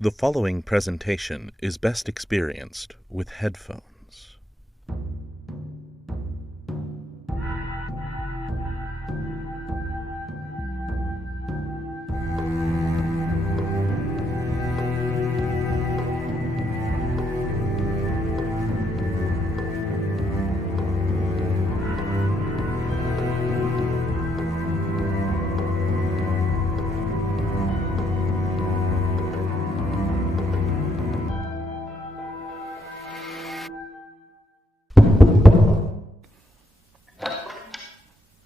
The following presentation is best experienced with headphones.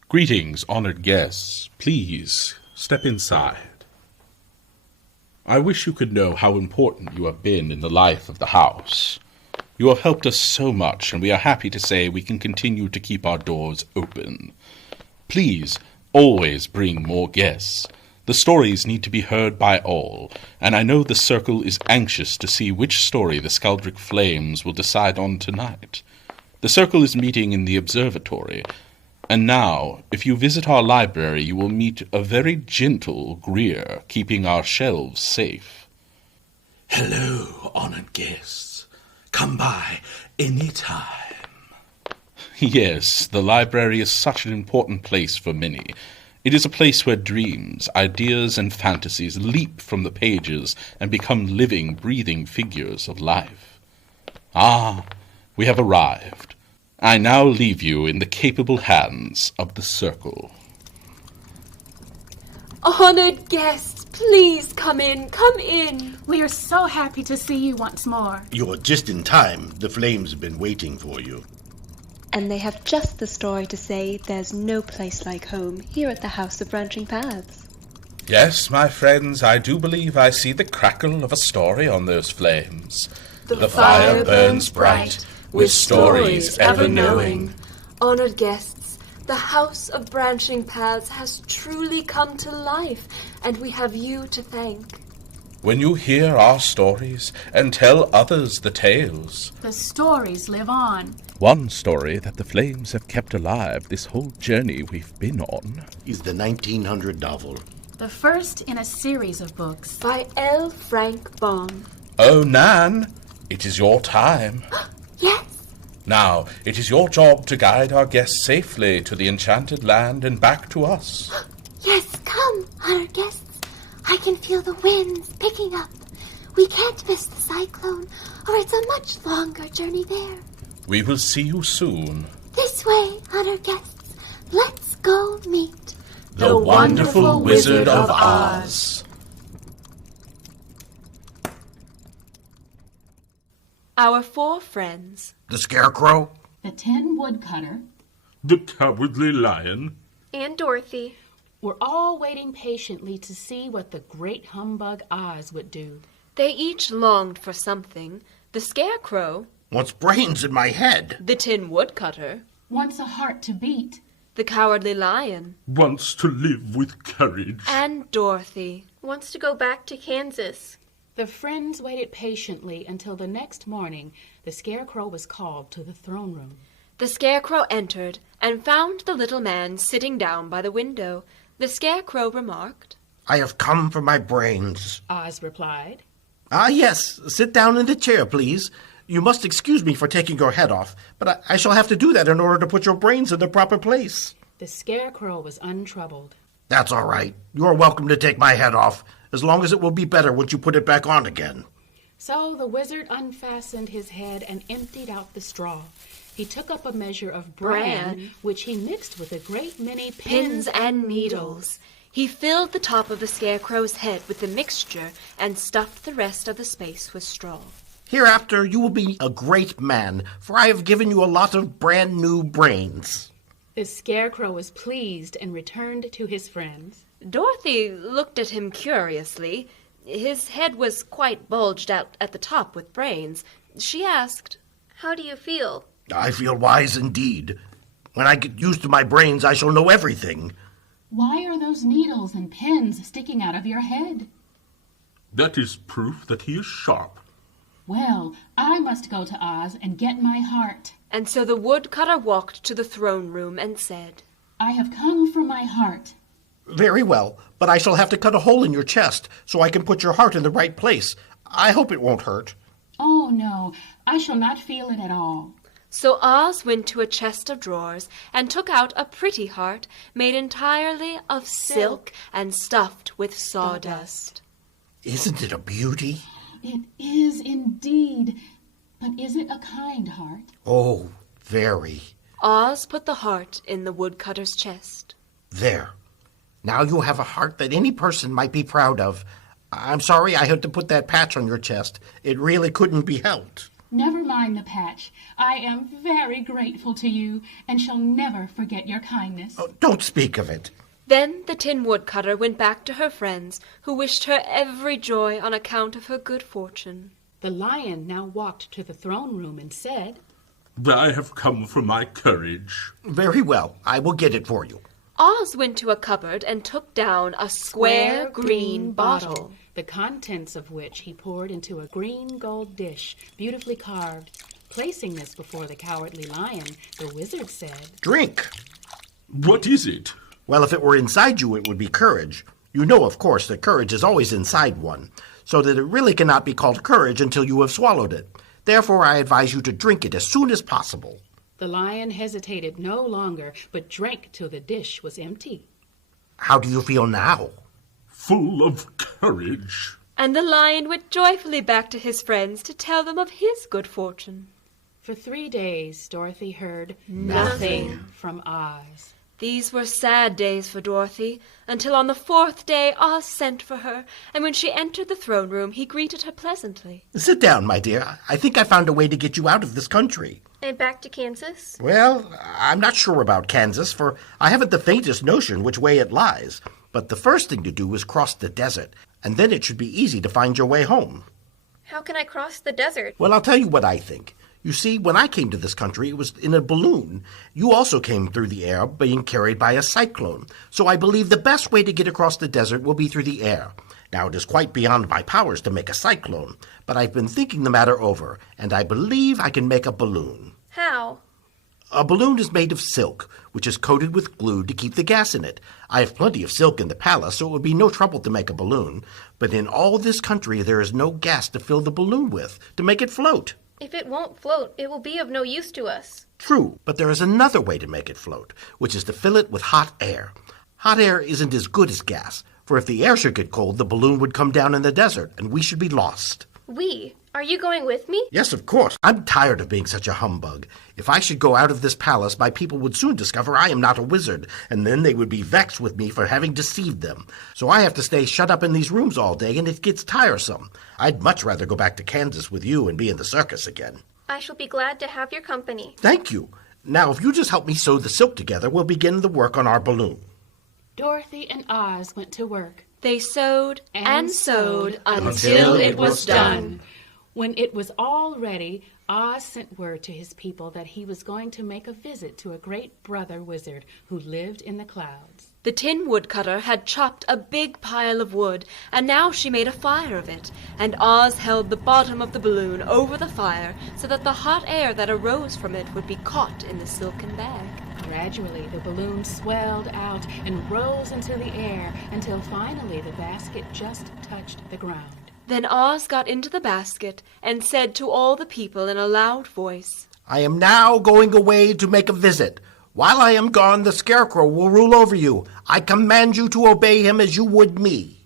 Greetings, honored guests. Please, step inside. I wish you could know how important you have been in the life of the house. You have helped us so much, and we are happy to say we can continue to keep our doors open. Please, always bring more guests. The stories need to be heard by all, and I know the Circle is anxious to see which story the Skaldrick Flames will decide on tonight. The Circle is meeting in the observatory. And now, if you visit our library, you will meet a very gentle Greer, keeping our shelves safe. Hello, honored guests. Come by any time. Yes, the library is such an important place for many. It is a place where dreams, ideas, and fantasies leap from the pages and become living, breathing figures of life. Ah, we have arrived. I now leave you in the capable hands of the Circle. Honored guests, please come in, come in. We are so happy to see you once more. You're just in time. The Flames have been waiting for you. And they have just the story to say there's no place like home here at the House of Branching Paths. Yes, my friends, I do believe I see the crackle of a story on those flames. The fire burns bright, with stories ever knowing. Honored guests, the House of Branching Paths has truly come to life, and we have you to thank. When you hear our stories and tell others the tales, The stories live on. One story that the Flames have kept alive this whole journey we've been on Is the 1900 novel. The first in a series of books. By L. Frank Baum. oh, Nan, it is your time. Yes, Now, it is your job to guide our guests safely to the enchanted land and back to us. Yes, come, honored guests. I can feel the winds picking up. We can't miss the cyclone, or it's a much longer journey there. We will see you soon. This way, honored guests. Let's go meet The wonderful Wizard of Oz. our four friends. The Scarecrow? The Tin Woodcutter. The Cowardly Lion. And Dorothy. Were all waiting patiently to see what the great humbug Oz would do. They each longed for something. The Scarecrow, What's brains in my head? the Tin Woodcutter, Wants a heart to beat. the Cowardly Lion, Wants to live with courage. and Dorothy. Wants to go back to Kansas. The friends waited patiently until the next morning the Scarecrow was called to the throne room. The Scarecrow entered and found the little man sitting down by the window. The Scarecrow remarked, I have come for my brains. Oz replied. Ah, yes. Sit down in the chair, please. You must excuse me for taking your head off, but I shall have to do that in order to put your brains in the proper place. The Scarecrow was untroubled. That's all right. You are welcome to take my head off, as long as it will be better once you put it back on again. So the wizard unfastened his head and emptied out the straw. He took up a measure of bran, which he mixed with a great many pins and needles. He filled the top of the Scarecrow's head with the mixture and stuffed the rest of the space with straw. Hereafter you will be a great man, for I have given you a lot of brand new brains. The Scarecrow was pleased and returned to his friends. Dorothy looked at him curiously. His head was quite bulged out at the top with brains. She asked, How do you feel? I feel wise indeed. When I get used to my brains, I shall know everything. Why are those needles and pins sticking out of your head? That is proof that he is sharp. Well, I must go to Oz and get my heart. And so the woodcutter walked to the throne room and said, I have come for my heart. Very well, but I shall have to cut a hole in your chest so I can put your heart in the right place. I hope it won't hurt. Oh, no, I shall not feel it at all. So Oz went to a chest of drawers and took out a pretty heart made entirely of silk and stuffed with sawdust. Isn't it a beauty? It is indeed. But is it a kind heart? Oh, very. Oz put the heart in the woodcutter's chest. There. Now you have a heart that any person might be proud of. I'm sorry I had to put that patch on your chest. It really couldn't be helped. Never mind the patch. I am very grateful to you and shall never forget your kindness. Oh, don't speak of it. Then the Tin Woodcutter went back to her friends, who wished her every joy on account of her good fortune. The lion now walked to the throne room and said, I have come for my courage. Very well. I will get it for you. Oz went to a cupboard and took down a square green bottle, the contents of which he poured into a green gold dish, beautifully carved. Placing this before the Cowardly Lion, the wizard said, Drink. What is it? Well, if it were inside you, it would be courage. You know, of course, that courage is always inside one, so that it really cannot be called courage until you have swallowed it. Therefore, I advise you to drink it as soon as possible. The lion hesitated no longer, but drank till the dish was empty. How do you feel now? Full of courage. And the lion went joyfully back to his friends to tell them of his good fortune. For 3 days, Dorothy heard Nothing from Oz. These were sad days for Dorothy, until on the 4th day Oz sent for her, and when she entered the throne room, he greeted her pleasantly. Sit down, my dear. I think I found a way to get you out of this country. And back to Kansas? Well, I'm not sure about Kansas, for I haven't the faintest notion which way it lies. But the first thing to do is cross the desert, and then it should be easy to find your way home. How can I cross the desert? Well, I'll tell you what I think. You see, when I came to this country, it was in a balloon. You also came through the air, being carried by a cyclone. So I believe the best way to get across the desert will be through the air. Now, it is quite beyond my powers to make a cyclone, but I've been thinking the matter over, and I believe I can make a balloon. How? A balloon is made of silk, which is coated with glue to keep the gas in it. I have plenty of silk in the palace, so it would be no trouble to make a balloon. But in all this country, there is no gas to fill the balloon with, to make it float. If it won't float, it will be of no use to us. True, but there is another way to make it float, which is to fill it with hot air. Hot air isn't as good as gas, for if the air should get cold, the balloon would come down in the desert, and we should be lost. We? Are you going with me? Yes, of course. I'm tired of being such a humbug. If I should go out of this palace, my people would soon discover I am not a wizard, and then they would be vexed with me for having deceived them. So I have to stay shut up in these rooms all day, and it gets tiresome. I'd much rather go back to Kansas with you and be in the circus again. I shall be glad to have your company. Thank you. Now, if you just help me sew the silk together, we'll begin the work on our balloon. Dorothy and Oz went to work. They sewed and sewed until it was done. When it was all ready, Oz sent word to his people that he was going to make a visit to a great brother wizard who lived in the clouds. The Tin Woodcutter had chopped a big pile of wood, and now she made a fire of it, and Oz held the bottom of the balloon over the fire so that the hot air that arose from it would be caught in the silken bag. Gradually, the balloon swelled out and rose into the air until finally the basket just touched the ground. Then Oz got into the basket and said to all the people in a loud voice, I am now going away to make a visit. While I am gone, the Scarecrow will rule over you. I command you to obey him as you would me.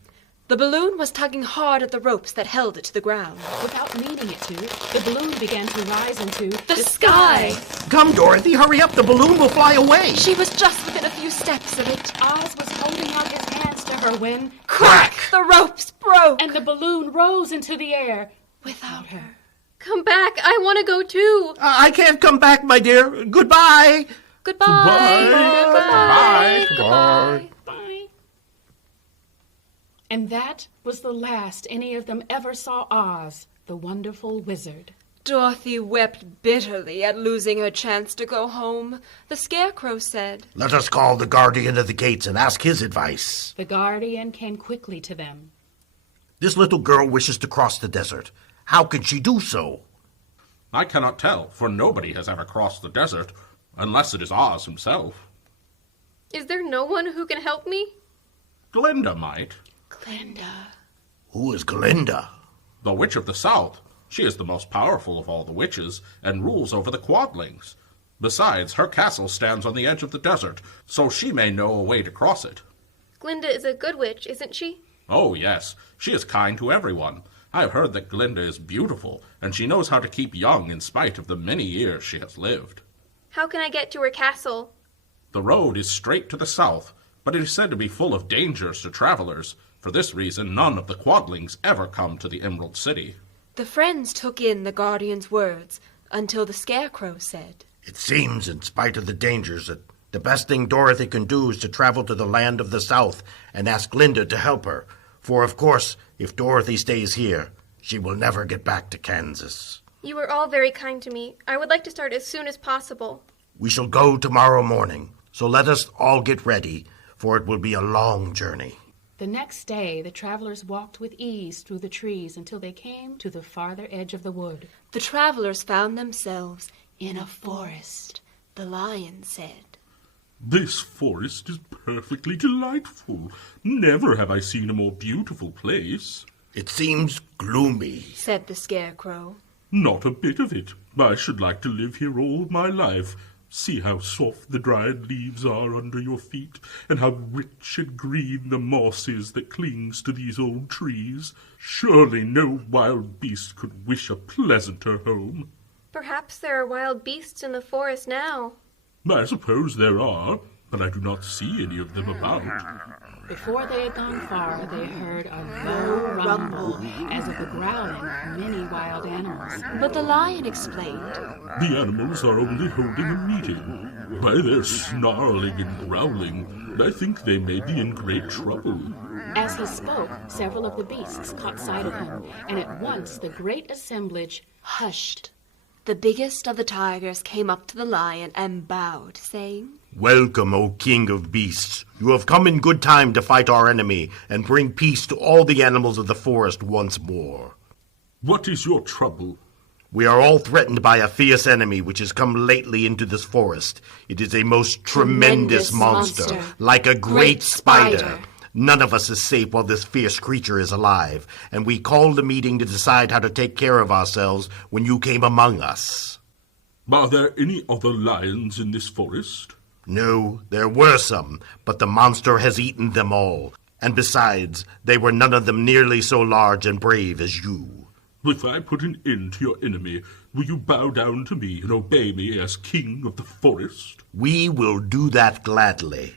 The balloon was tugging hard at the ropes that held it to the ground. Without needing it to, the balloon began to rise into the sky. Come, Dorothy, hurry up. The balloon will fly away. She was just within a few steps of it. Oz was holding out his hands to her when... Crack! The ropes broke. And the balloon rose into the air without her. Come back. I want to go too. I can't come back, my dear. Goodbye. Goodbye. Goodbye. Goodbye. Bye. And that was the last any of them ever saw Oz, the wonderful wizard. Dorothy wept bitterly at losing her chance to go home. The Scarecrow said, Let us call the guardian of the gates and ask his advice. The guardian came quickly to them. This little girl wishes to cross the desert. How can she do so? I cannot tell, for nobody has ever crossed the desert, unless it is Oz himself. Is there no one who can help me? Glinda might. Glinda. Who is Glinda? The Witch of the South. She is the most powerful of all the witches, and rules over the Quadlings. Besides, her castle stands on the edge of the desert, so she may know a way to cross it. Glinda is a good witch, isn't she? Oh, yes. She is kind to everyone. I have heard that Glinda is beautiful, and she knows how to keep young in spite of the many years she has lived. How can I get to her castle? The road is straight to the south, but it is said to be full of dangers to travelers. For this reason, none of the Quadlings ever come to the Emerald City. The friends took in the Guardian's words until the Scarecrow said, It seems, in spite of the dangers, that the best thing Dorothy can do is to travel to the land of the South and ask Glinda to help her. For, of course, if Dorothy stays here, she will never get back to Kansas. You are all very kind to me. I would like to start as soon as possible. We shall go tomorrow morning, so let us all get ready, for it will be a long journey. The next day, the travelers walked with ease through the trees until they came to the farther edge of the wood. The travelers found themselves in a forest. The Lion said, This forest is perfectly delightful. Never have I seen a more beautiful place. It seems gloomy, said the Scarecrow. Not a bit of it. I should like to live here all my life. See how soft the dried leaves are under your feet, and how rich and green the moss is that clings to these old trees. Surely no wild beast could wish a pleasanter home. Perhaps there are wild beasts in the forest now. I suppose there are, but I do not see any of them about. Before they had gone far, they heard a low rumble, as of the growling of many wild animals. But the Lion explained, The animals are only holding a meeting. By their snarling and growling, I think they may be in great trouble. As he spoke, several of the beasts caught sight of him, and at once the great assemblage hushed. The biggest of the tigers came up to the Lion and bowed, saying, Welcome, O King of Beasts. You have come in good time to fight our enemy and bring peace to all the animals of the forest once more. What is your trouble? We are all threatened by a fierce enemy which has come lately into this forest. It is a most tremendous monster, like a great spider. None of us is safe while this fierce creature is alive, and we called a meeting to decide how to take care of ourselves when you came among us. Are there any other lions in this forest? No, there were some, but the monster has eaten them all. And besides, they were none of them nearly so large and brave as you. If I put an end to your enemy, will you bow down to me and obey me as king of the forest? We will do that gladly.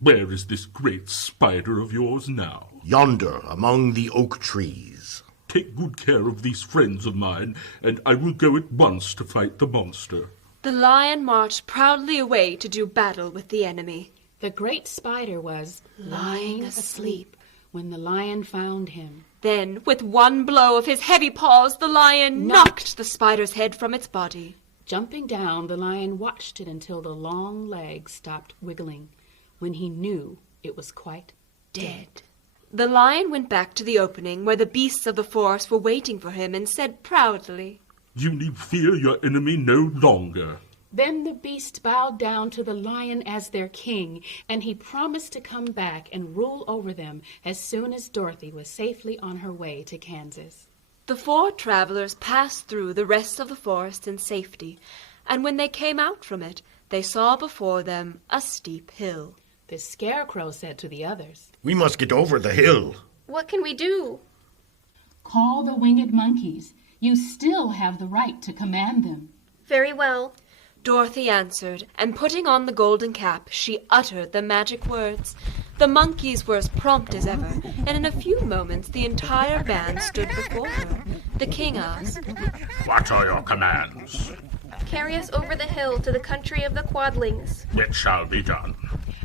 Where is this great spider of yours now? Yonder, among the oak trees. Take good care of these friends of mine, and I will go at once to fight the monster. The Lion marched proudly away to do battle with the enemy. The great spider was lying asleep when the Lion found him. Then, with one blow of his heavy paws, the Lion knocked the spider's head from its body. Jumping down, the Lion watched it until the long legs stopped wiggling, when he knew it was quite dead. The Lion went back to the opening where the beasts of the forest were waiting for him and said proudly, You need fear your enemy no longer. Then the beast bowed down to the Lion as their king, and he promised to come back and rule over them as soon as Dorothy was safely on her way to Kansas. The four travelers passed through the rest of the forest in safety, and when they came out from it, they saw before them a steep hill. The Scarecrow said to the others, We must get over the hill. What can we do? Call the winged monkeys. You still have the right to command them. Very well. Dorothy answered, and putting on the golden cap, she uttered the magic words. The monkeys were as prompt as ever, and in a few moments the entire band stood before her. The king asked, What are your commands? Carry us over the hill to the country of the Quadlings. It shall be done.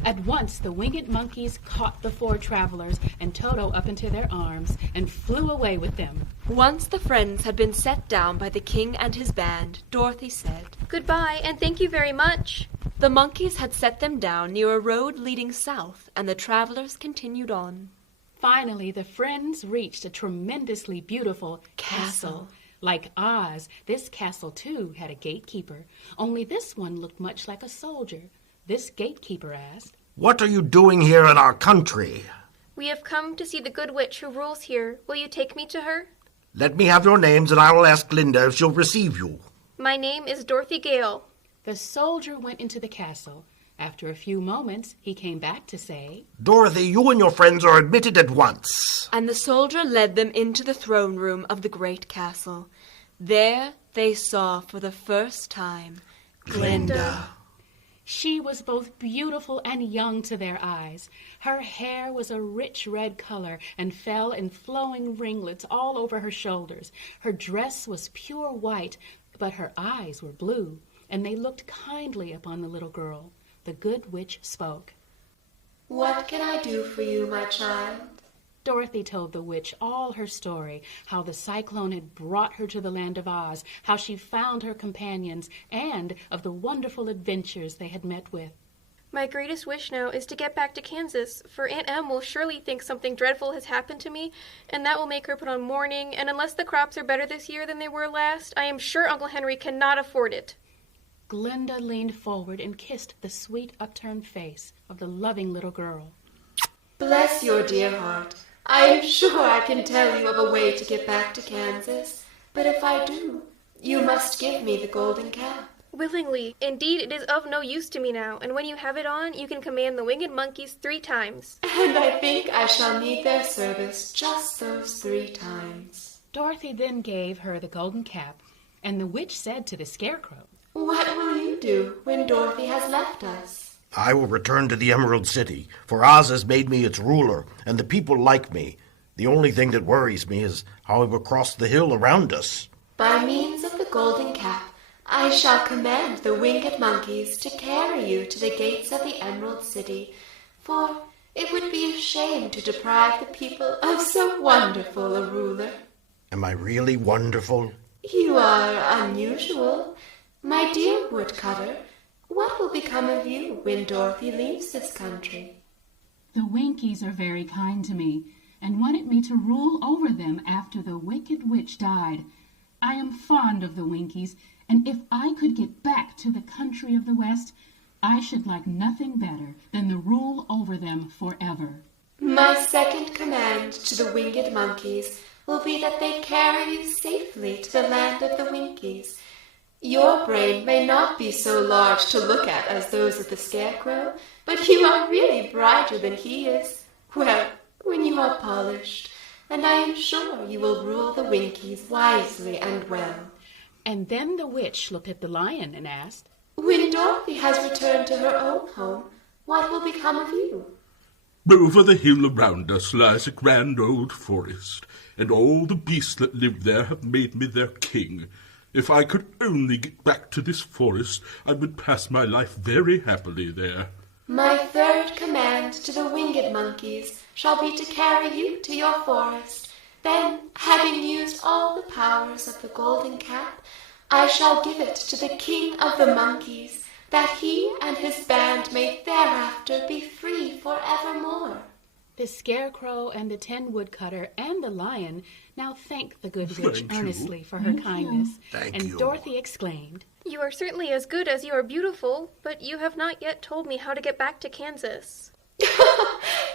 At once the winged monkeys caught the four travelers and Toto up into their arms and flew away with them. Once the friends had been set down by the king and his band, Dorothy said, Goodbye, and thank you very much. The monkeys had set them down near a road leading south, and the travelers continued on. Finally, the friends reached a tremendously beautiful castle. Like Oz, this castle, too, had a gatekeeper, only this one looked much like a soldier. This gatekeeper asked, What are you doing here in our country? We have come to see the good witch who rules here. Will you take me to her? Let me have your names, and I will ask Glinda if she'll receive you. My name is Dorothy Gale. The soldier went into the castle. After a few moments, he came back to say, Dorothy, you and your friends are admitted at once. And the soldier led them into the throne room of the great castle. There they saw for the first time Glinda. She was both beautiful and young to their eyes. Her hair was a rich red color and fell in flowing ringlets all over her shoulders. Her dress was pure white, but her eyes were blue, and they looked kindly upon the little girl. The good witch spoke. What can I do for you, my child? Dorothy told the witch all her story, how the cyclone had brought her to the land of Oz, how she found her companions, and of the wonderful adventures they had met with. My greatest wish now is to get back to Kansas, for Aunt Em will surely think something dreadful has happened to me, and that will make her put on mourning, and unless the crops are better this year than they were last, I am sure Uncle Henry cannot afford it. Glinda leaned forward and kissed the sweet upturned face of the loving little girl. Bless your dear heart. I am sure I can tell you of a way to get back to Kansas, but if I do, you must give me the golden cap. Willingly. Indeed, it is of no use to me now, and when you have it on, you can command the winged monkeys 3 times. And I think I shall need their service just those 3 times. Dorothy then gave her the golden cap, and the witch said to the Scarecrow, What will you do when Dorothy has left us? I will return to the Emerald City, for Oz has made me its ruler, and the people like me. The only thing that worries me is how I will cross the hill around us. By means of the golden cap, I shall command the winged monkeys to carry you to the gates of the Emerald City, for it would be a shame to deprive the people of so wonderful a ruler. Am I really wonderful? You are unusual. My dear woodcutter, what will become of you when Dorothy leaves this country? The Winkies are very kind to me, and wanted me to rule over them after the wicked witch died. I am fond of the Winkies, and if I could get back to the country of the West, I should like nothing better than to rule over them forever. My second command to the winged monkeys will be that they carry you safely to the land of the Winkies. Your brain may not be so large to look at as those of the Scarecrow, but you are really brighter than he is. Well, when you are polished, and I am sure you will rule the Winkies wisely and well. And then the witch looked at the lion and asked, When Dorothy has returned to her own home, what will become of you? Over the hill around us lies a grand old forest, and all the beasts that live there have made me their king. If I could only get back to this forest, I would pass my life very happily there. My third command to the winged monkeys shall be to carry you to your forest. Then, having used all the powers of the golden cap, I shall give it to the king of the monkeys, that he and his band may thereafter be free forevermore. The Scarecrow and the Tin Woodcutter and the lion now thanked the good witch Thank you. earnestly for her kindness. Thank and you. Dorothy exclaimed, You are certainly as good as you are beautiful, but you have not yet told me how to get back to Kansas.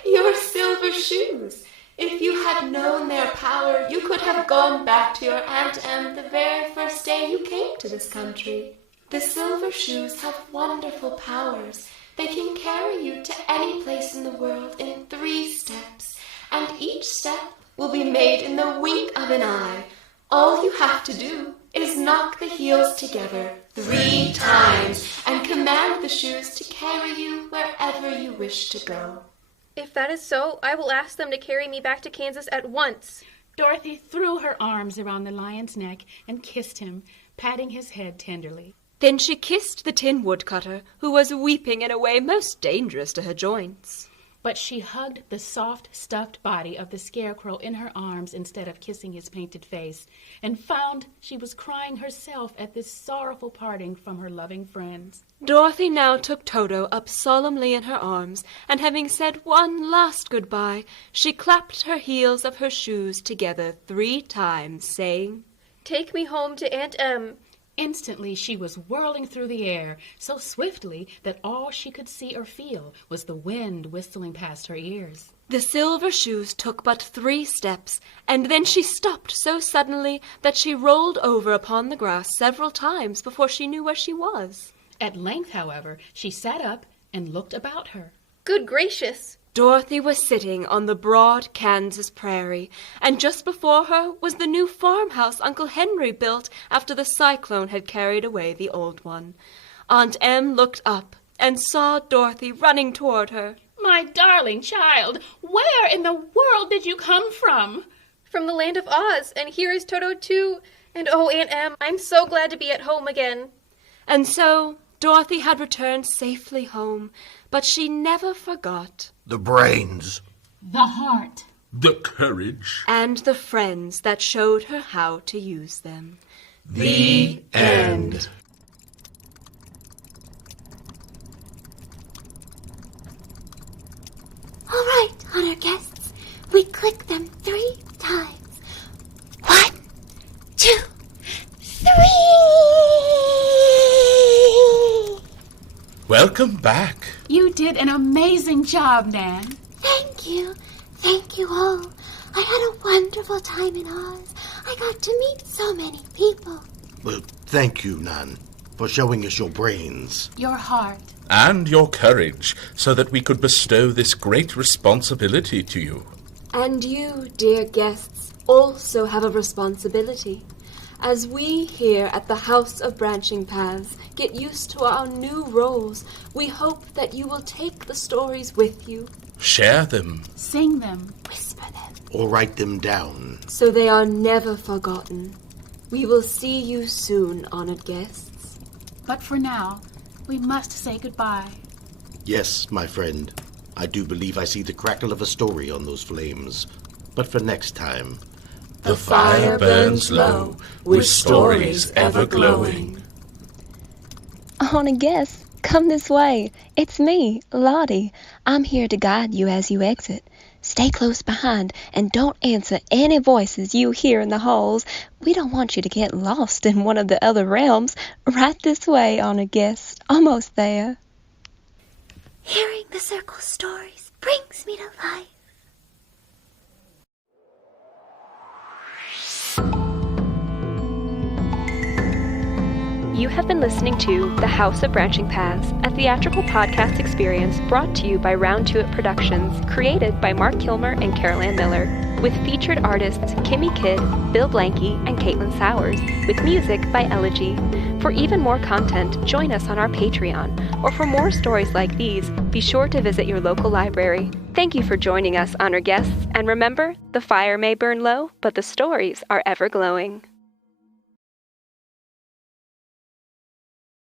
Your silver shoes! If you had known their power, you could have gone back to your Aunt Em the very first day you came to this country. The silver shoes have wonderful powers. They can carry you to any place in the world in 3 steps, and each step will be made in the wink of an eye. All you have to do is knock the heels together 3 times and command the shoes to carry you wherever you wish to go. If that is so, I will ask them to carry me back to Kansas at once. Dorothy threw her arms around the lion's neck and kissed him, patting his head tenderly. Then she kissed the Tin Woodcutter, who was weeping in a way most dangerous to her joints. But she hugged the soft, stuffed body of the Scarecrow in her arms instead of kissing his painted face, and found she was crying herself at this sorrowful parting from her loving friends. Dorothy now took Toto up solemnly in her arms, and having said one last goodbye, she clapped her heels of her shoes together 3 times, saying, Take me home to Aunt Em. Instantly she was whirling through the air, so swiftly that all she could see or feel was the wind whistling past her ears. The Silver Shoes took but 3 steps, and then she stopped so suddenly that she rolled over upon the grass several times before she knew where she was. At length, however, she sat up and looked about her. Good gracious! Dorothy was sitting on the broad Kansas prairie, and just before her was the new farmhouse Uncle Henry built after the cyclone had carried away the old one. Aunt Em looked up and saw Dorothy running toward her. My darling child, where in the world did you come from? From the land of Oz, and here is Toto too. And oh, Aunt Em, I'm so glad to be at home again. And so Dorothy had returned safely home, but she never forgot The brains. The heart. The courage. and the friends that showed her how to use them. The end. All right, honored guests, we click them 3 times. 1, 2, 3. Welcome back. You did an amazing job, Nan. Thank you. Thank you all. I had a wonderful time in Oz. I got to meet so many people. Well, thank you, Nan, for showing us your brains. Your heart. And your courage, so that we could bestow this great responsibility to you. And you, dear guests, also have a responsibility. As we here at the House of Branching Paths get used to our new roles, we hope that you will take the stories with you, Share them. Sing them. Whisper them. Or write them down. so they are never forgotten. We will see you soon, honored guests. But for now, we must say goodbye. Yes, my friend. I do believe I see the crackle of a story on those flames. But for next time, The fire burns low, with stories ever glowing. Honey, guess. Come this way. It's me, Lottie. I'm here to guide you as you exit. Stay close behind and don't answer any voices you hear in the halls. We don't want you to get lost in one of the other realms. Right this way, honored guest. Almost there. Hearing the circle stories brings me to life. You have been listening to The House of Branching Paths, a theatrical podcast experience brought to you by Round Two It Productions, created by Mark Kilmer and Carol Ann Miller, with featured artists Kimmy Kidd, Bill Blanky, and Caitlin Sowers, with music by Elegy. For even more content, join us on our Patreon, or for more stories like these, be sure to visit your local library. Thank you for joining us, honored guests, and remember, the fire may burn low, but the stories are ever glowing.